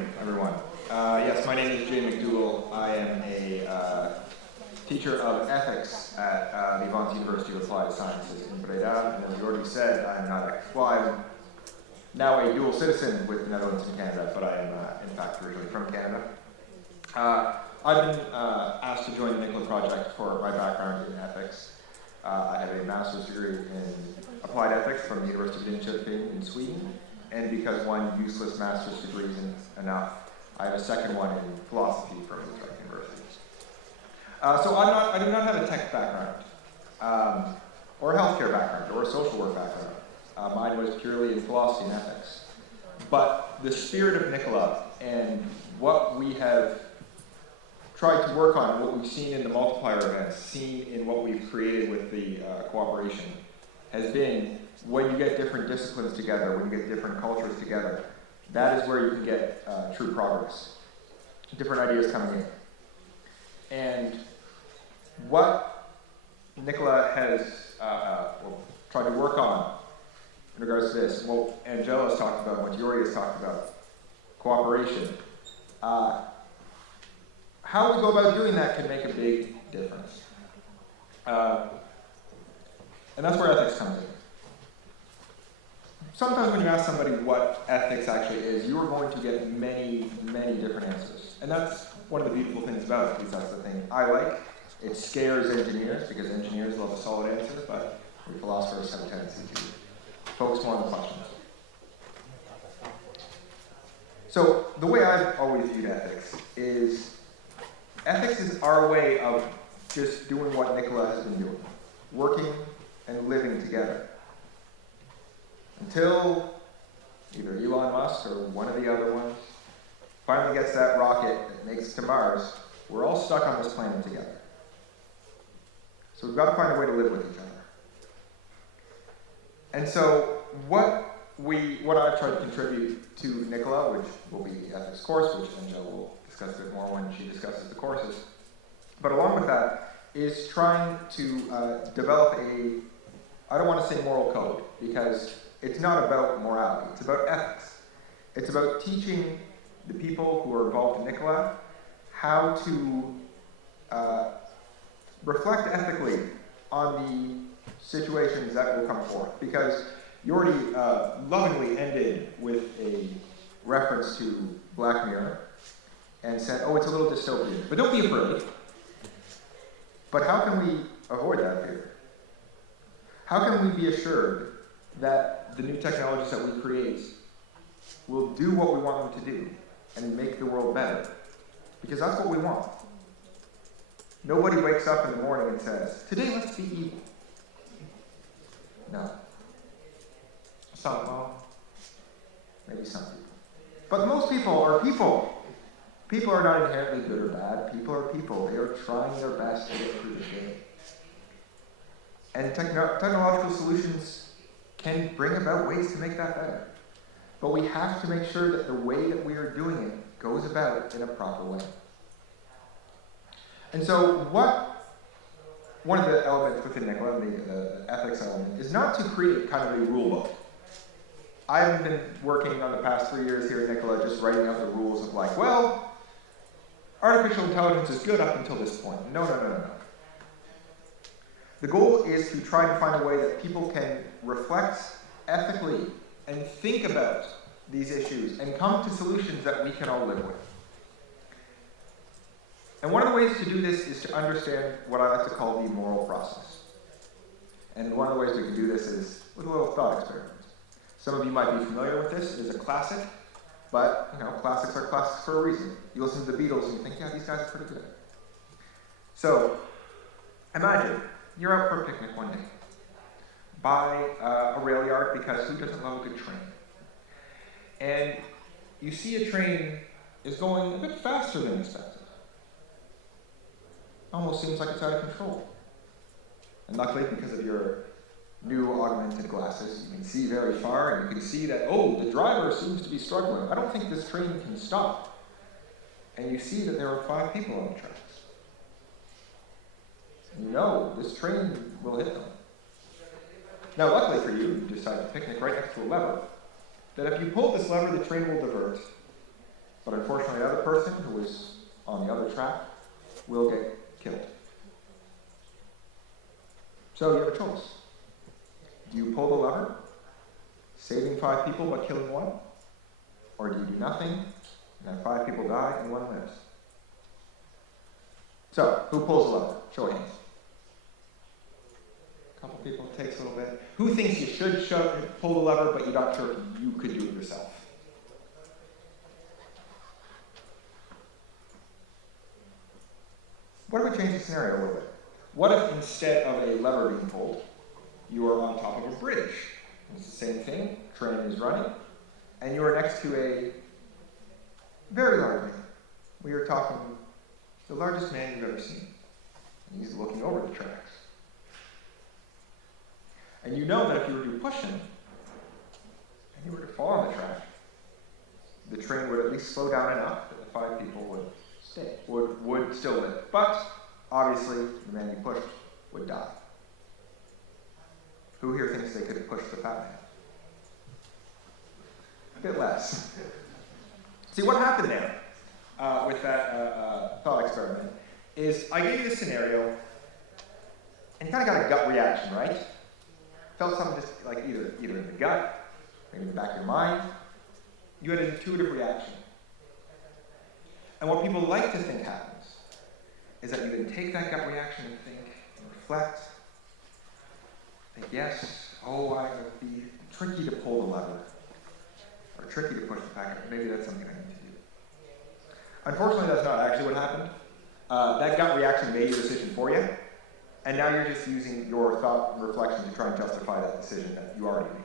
morning, everyone. Yes, my name is Jay MacDougall. I am a teacher of ethics at the Avans University of Applied Sciences in Breda. And as Jordi said, I'm now a dual citizen with the Netherlands and Canada, but I am in fact originally from Canada. I've been asked to join the NICCoLLa project for my background in ethics. I have a master's degree in applied ethics from the University of Linköping in Sweden, and because one useless master's degree isn't enough, I have a second one in philosophy from Utrecht University. So I do not have a tech background, or a healthcare background, or a social work background. Mine was purely in philosophy and ethics. But the spirit of NICCoLLa and what we have tried to work on, what we've seen in the multiplier events, seen in what we've created with the cooperation, has been when you get different disciplines together, when you get different cultures together, that is where you can get true progress. Different ideas coming in. And what NICCoLLa has tried to work on in regards to this, what Angela has talked about, what Jordi has talked about, cooperation, how we go about doing that can make a big difference. And that's where ethics comes in. Sometimes when you ask somebody what ethics actually is, you are going to get many, many different answers. And that's one of the beautiful things about it, because that's the thing I like. It scares engineers, because engineers love a solid answer, but we philosophers have a tendency to focus more on the questions. So the way I've always viewed ethics is our way of just doing what NICCoLLa has been doing, working and living together. Until either Elon Musk or one of the other ones finally gets that rocket that makes it to Mars, we're all stuck on this planet together. So we've got to find a way to live with each other. And so what I've tried to contribute to NICCoLLa, which will be the ethics course, which Angela will discuss a bit more when she discusses the courses, but along with that is trying to develop I don't want to say moral code, because it's not about morality, it's about ethics. It's about teaching the people who are involved in NICCoLLa how to reflect ethically on the situations that will come forth. Because Jordi lovingly ended with a reference to Black Mirror and said, oh, it's a little dystopian, but don't be afraid. But how can we avoid that fear? How can we be assured that the new technologies that we create will do what we want them to do and make the world better? Because that's what we want. Nobody wakes up in the morning and says, today let's be evil. No. Maybe some people. But most people are people. People are not inherently good or bad. People are people. They are trying their best to get through the day. And technological solutions can bring about ways to make that better. But we have to make sure that the way that we are doing it goes about in a proper way. And so one of the elements within NICCoLLa, the ethics element, is not to create kind of a rule book. I haven't been working on the past 3 years here at NICCoLLa just writing out the rules of like, well, artificial intelligence is good up until this point. No. The goal is to try to find a way that people can reflect ethically and think about these issues and come to solutions that we can all live with. And one of the ways to do this is to understand what I like to call the moral process. And one of the ways we can do this is with a little thought experiment. Some of you might be familiar with this. It is a classic, but classics are classics for a reason. You listen to the Beatles and you think, yeah, these guys are pretty good. So, imagine you're out for a picnic one day. By a rail yard, because who doesn't love a good train? And you see a train is going a bit faster than expected. Almost seems like it's out of control. And luckily, because of your new augmented glasses, you can see very far, and you can see that, oh, the driver seems to be struggling. I don't think this train can stop. And you see that there are 5 people on the tracks. You know this train will hit them. Now, luckily for you, you decide to picnic right next to a lever, that if you pull this lever, the train will divert. But unfortunately, the other person who is on the other track will get killed. So you have a choice. Do you pull the lever, saving 5 people but killing 1? Or do you do nothing, and then 5 people die and 1 lives? So, who pulls the lever? Show of hands. A couple people, it takes a little bit. Who thinks you should pull the lever, but you're not sure if you could do it yourself? What if we change the scenario a little bit? What if instead of a lever being pulled, you are on top of a bridge? It's the same thing, train is running, and you are next to a very large man. We are talking the largest man you've ever seen. And he's looking over the tracks. And you know that if you were to push him, and you were to fall on the track, the train would at least slow down enough that the 5 people would still live. But obviously, the man you pushed would die. Who here thinks they could push the fat man? A bit less. See, what happened there with that thought experiment is I gave you this scenario, and you kind of got a gut reaction, right? Felt something just like either in the gut, maybe in the back of your mind. You had an intuitive reaction. And what people like to think happens is that you then take that gut reaction and think and reflect. Think, yes, it would be tricky to pull the lever, or tricky to push the packet. Maybe that's something I need to do. Unfortunately, that's not actually what happened. That gut reaction made your decision for you, and now you're just using your thought and reflection to try and justify that decision that you already made.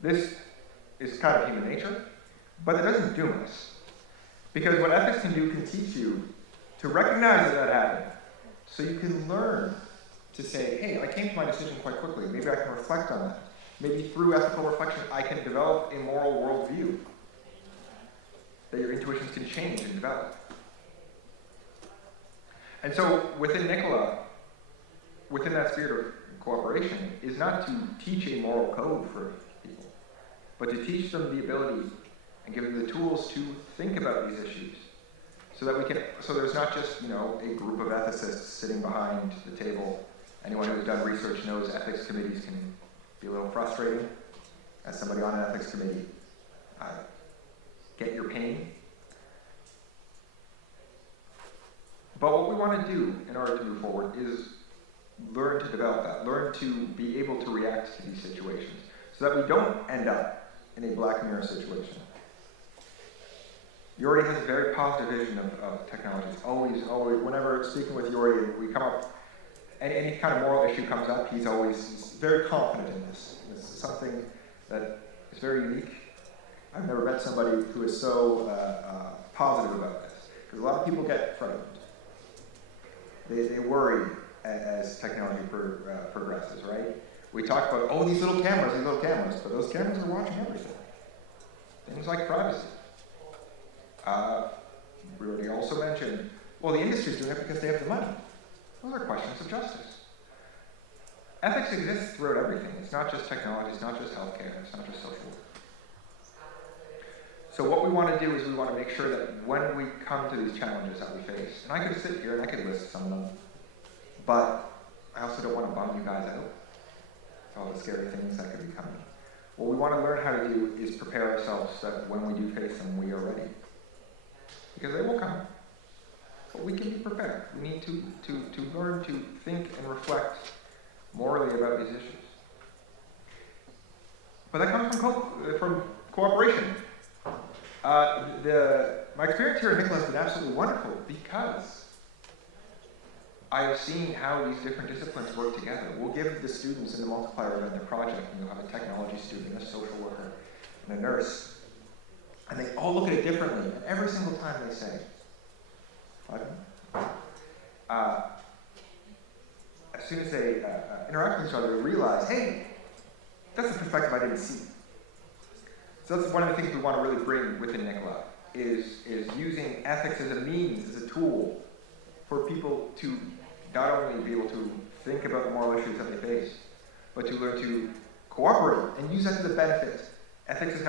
This is kind of human nature, but it doesn't doom us. Because what ethics can do can teach you to recognize that happened, so you can learn to say, hey, I came to my decision quite quickly. Maybe I can reflect on that. Maybe through ethical reflection, I can develop a moral worldview that your intuitions can change and develop. And so within NICCoLLa, within that spirit of cooperation, is not to teach a moral code for people, but to teach them the ability and give them the tools to think about these issues, so there's not just, a group of ethicists sitting behind the table. Anyone who's done research knows ethics committees can be a little frustrating. As somebody on an ethics committee, get your pain. But what we want to do in order to move forward is learn to develop that, learn to be able to react to these situations, so that we don't end up in a Black Mirror situation. Jordi has a very positive vision of technologies. Always, whenever speaking with Jordi, we come up, any kind of moral issue comes up, he's very confident in this. This is something that is very unique. I've never met somebody who is so positive about this. Because a lot of people get frightened. They worry as technology progresses, right? We talk about, these little cameras, but those cameras are watching everything. Things like privacy. We already also mentioned, the industry's doing it because they have the money. Those are questions of justice. Ethics exists throughout everything. It's not just technology, it's not just healthcare, it's not just social work. So what we want to do is we want to make sure that when we come to these challenges that we face, and I could sit here and I could list some of them, but I also don't want to bum you guys out with all the scary things that could be coming. What we want to learn how to do is prepare ourselves so that when we do face them, we are ready. Because they will come. But we can be prepared. We need to learn to think and reflect morally about these issues. But that comes from cooperation. My experience here at NICCoLLa has been absolutely wonderful because I have seen how these different disciplines work together. We'll give the students in the multiplier event the project, and you'll have a technology student, a social worker, and a nurse. And they all look at it differently. And every single time they say, 5 minutes. As soon as they interact with each other, they realize, hey, that's a perspective I didn't see. So that's one of the things we want to really bring within NICCoLLa, is using ethics as a means, as a tool, for people to not only be able to think about the moral issues that they face, but to learn to cooperate and use that to the benefit Ethics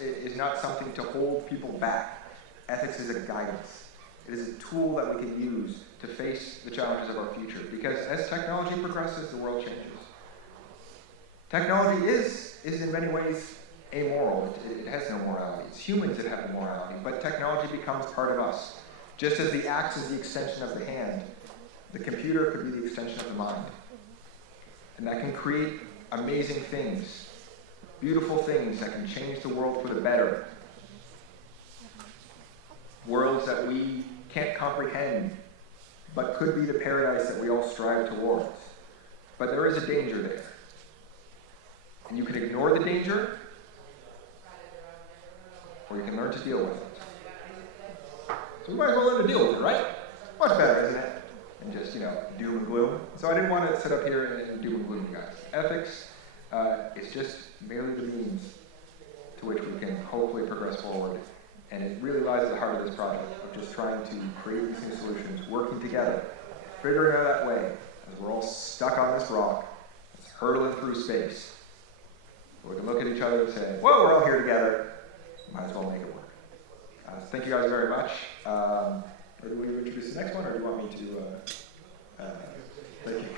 is not something to hold people back. Ethics is a guidance. It is a tool that we can use to face the challenges of our future. Because as technology progresses, the world changes. Technology is in many ways amoral. It has no morality. It's humans that have the morality. But technology becomes part of us. Just as the axe is the extension of the hand, the computer could be the extension of the mind. And that can create amazing things, beautiful things that can change the world for the better. Worlds that we can't comprehend, but could be the paradise that we all strive towards. But there is a danger there. And you can ignore the danger, or you can learn to deal with it. So we might as well learn to deal with it, right? Much better, isn't it? And just, doom and gloom. So I didn't want to sit up here and doom and gloom you guys. Ethics is just merely the means to which we can hopefully progress forward. And it really lies at the heart of this project, of just trying to create these new solutions, working together, figuring out that way, as we're all stuck on this rock, that's hurtling through space. So we can look at each other and say, well, we're all here together, might as well make it work. Thank you guys very much. Do we introduce the next one, or do you want me to? Thank you.